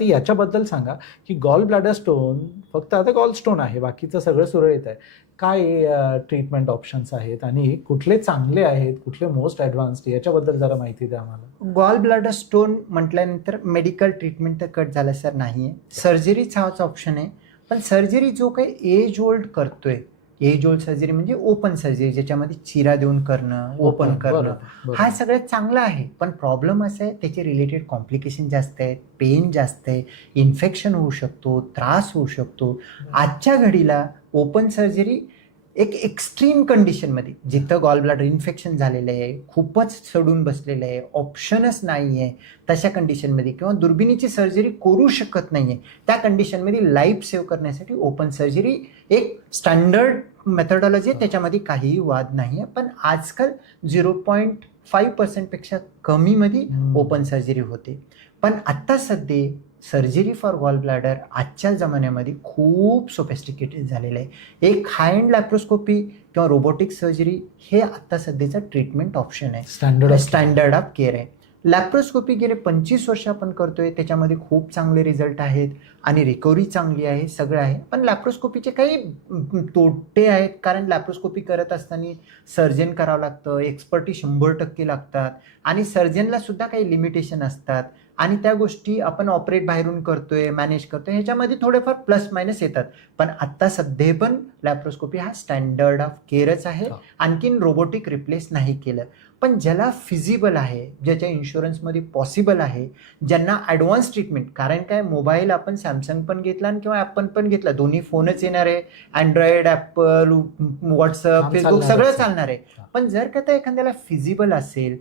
आता याच्याबद्दल सांगा की गॉल ब्लॅडर स्टोन फक्त आता गॉल स्टोन आहे, बाकीचं सगळं सुरळीत आहे. काय ट्रीटमेंट ऑप्शन्स आहेत आणि कुठले चांगले आहेत, कुठले मोस्ट ॲडव्हान्स्ड, याच्याबद्दल जरा माहिती द्या आम्हाला. गॉल ब्लॅडर स्टोन म्हटल्यानंतर मेडिकल ट्रीटमेंट तर कट झालं सर नाही आहे, सर्जरीच हाच ऑप्शन आहे. पण सर्जरी जो काही एज ओल्ड करतोय, एज ओल्ड सर्जरी म्हणजे ओपन सर्जरी, ज्याच्यामध्ये चिरा देऊन करणं, ओपन करणं, हा सगळ्यात चांगला आहे. पण प्रॉब्लेम असा आहे, त्याचे रिलेटेड कॉम्प्लिकेशन जास्त आहेत, पेन जास्त आहे, इन्फेक्शन होऊ शकतो, त्रास होऊ शकतो. आजच्या घडीला ओपन सर्जरी एक एक्स्ट्रीम कंडिशनमध्ये, जिथं गॉल ब्लॅडर इन्फेक्शन झालेलं आहे, खूपच सडून बसलेलं आहे, ऑप्शनच नाही आहे, तशा कंडिशनमध्ये किंवा दुर्बिणीची सर्जरी करू शकत नाही आहे, त्या कंडिशनमध्ये लाईफ सेव्ह करण्यासाठी ओपन सर्जरी एक स्टँडर्ड मेथडॉलॉजी आहे, त्याच्यामध्ये काहीही वाद नाही आहे. पण आजकाल 0.5% कमीमध्ये ओपन सर्जरी होते. पण आत्ता सध्या सर्जरी फॉर गॉल ब्लॅडर आजच्या जमान्यामध्ये खूप सोफिस्टिकेटेड झालेलं आहे. एक हाय एंड लॅप्रोस्कोपी किंवा रोबोटिक सर्जरी हे आत्ता सध्याचा ट्रीटमेंट ऑप्शन आहे, स्टँडर्ड ऑफ केअर आहे. लॅप्रोस्कोपी गेले 25 वर्ष आपण करतोय, त्याच्यामध्ये खूप चांगले रिझल्ट आहेत आणि रिकव्हरी चांगली आहे, सगळं आहे. पण लॅप्रोस्कोपीचे काही तोटे आहेत, कारण लॅप्रोस्कोपी करत असताना सर्जन करावं लागतं, एक्सपर्टी 100% लागतात आणि सर्जनला सुद्धा काही लिमिटेशन असतात आणि त्या गोष्टी आपण ऑपरेट बाहेरून करतोय, मॅनेज करतोय, ह्याच्यामध्ये थोडेफार प्लस मायनस येतात. पण आत्ता सध्या पण लॅप्रोस्कोपी हा स्टँडर्ड ऑफ केअरच आहे, आणखीन रोबोटिक रिप्लेस नाही केलं. पण ज्याला फिजिबल आहे, ज्याच्या इन्शुरन्समध्ये पॉसिबल आहे, ज्यांना ॲडव्हान्स ट्रीटमेंट, कारण काय मोबाईल आपण सॅमसंग पण घेतला आणि किंवा ॲपल पण घेतला, दोन्ही फोनच येणार आहे, अँड्रॉइड, ॲपल, व्हॉट्सअप, फेसबुक सगळं चालणार आहे. पण जर का त्या एखाद्याला फिजिबल असेल,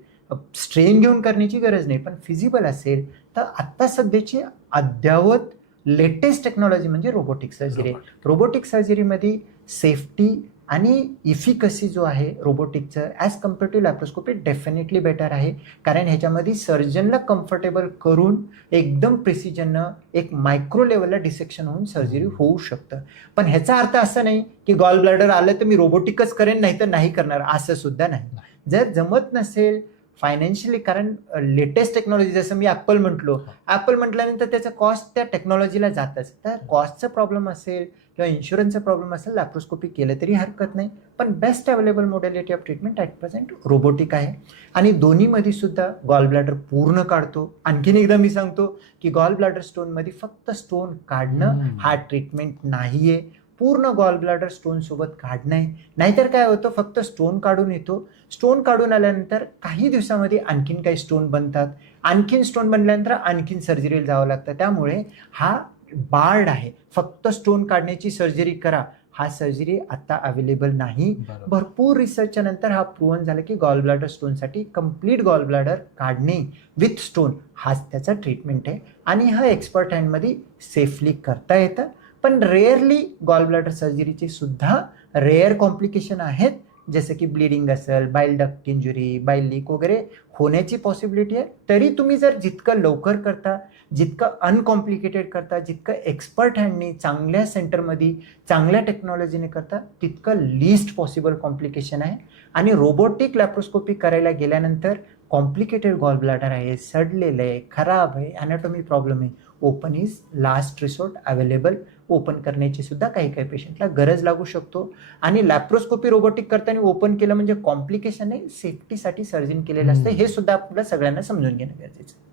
स्ट्रेन घेऊन करण्याची गरज नाही, पण फिजिबल असेल, तर आत्ता सध्याची अद्ययावत लेटेस्ट टेक्नॉलॉजी म्हणजे रोबोटिक सर्जरी. रोबोटिक सर्जरीमध्ये सेफ्टी आणि इफिकसी जो आहे रोबोटिकचं as compare to laparoscopy definitely better आहे, कारण ह्याच्यामध्ये सर्जनला कम्फर्टेबल करून एकदम प्रिसिजननं एक मायक्रो लेवलला डिसेक्शन होऊन सर्जरी होऊ शकतं. पण ह्याचा अर्थ असा नाही की गॉल ब्लॅडर आलं तर मी रोबोटिकच करेन, नाही तर नाही करणार, असं सुद्धा नाही. जर जमत नसेल फायनान्शियली, कारण लेटेस्ट टेक्नॉलॉजी, जसं मी ॲपल म्हटल्यानंतर त्याचं कॉस्ट त्या टेक्नॉलॉजीला जातच, तर कॉस्टचा प्रॉब्लेम असेल किंवा इन्शुरन्सचा प्रॉब्लेम असेल, लॅप्रोस्कोपी केलं तरी हरकत नाही. पण best available modality of treatment at present robotic आहे आणि दोन्हीमध्ये सुद्धा गॉल ब्लॅडर पूर्ण काढतो. आणखीन एकदा मी सांगतो की गॉल ब्लॅडर स्टोनमध्ये फक्त स्टोन काढणं हा ट्रीटमेंट नाही आहे, पूर्ण गॉल ब्लॅडर स्टोन सोबत काढणं आहे. नाहीतर काय होतं, फक्त स्टोन काढून येतो, स्टोन काढून आल्यानंतर काही दिवसामध्ये आणखीन काही स्टोन बनतात, आणखीन स्टोन बनल्यानंतर आणखीन सर्जरीला जावं लागतं. त्यामुळे हा बार्ड आहे, फक्त स्टोन काढण्याची सर्जरी करा, हा सर्जरी आता अवेलेबल नाही. भरपूर रिसर्चच्या नंतर हा प्रूव्हन झालं की गॉल ब्लॅडर स्टोनसाठी कम्प्लीट गॉल ब्लॅडर काढणे विथ स्टोन हाच त्याचा ट्रीटमेंट आहे आणि हा एक्सपर्ट हँडमध्ये सेफली करता येतं. पण रेअरली गॉल ब्लॅडर सर्जरीचे सुद्धा रेअर कॉम्प्लिकेशन आहेत, जसं की ब्लिडिंग असेल, बाईल डक्ट इंजुरी, बाईल लीक वगैरे होण्याची पॉसिबिलिटी आहे. तरी तुम्ही जर जितकं लवकर करता, जितकं अनकॉम्प्लिकेटेड करता, जितकं एक्सपर्ट हँडनी चांगल्या सेंटरमध्ये चांगल्या टेक्नॉलॉजीने करता, तितकं लीस्ट पॉसिबल कॉम्प्लिकेशन आहे. आणि रोबोटिक लॅप्रोस्कोपी करायला गेल्यानंतर कॉम्प्लिकेटेड गॉल ब्लॅडर आहे, सडलेलं आहे, खराब आहे, अॅनाटॉमी प्रॉब्लेम आहे, open is last resort available. Open करण्याची सुद्धा काही काही पेशंटला गरज लागू शकतो आणि लॅप्रोस्कोपी रोबोटिक करताना ओपन केलं म्हणजे कॉम्प्लिकेशन आहे, सेफ्टीसाठी सर्जन केलेलं असतं, हे सुद्धा आपल्याला सगळ्यांना समजून घेणं गरजेचं आहे.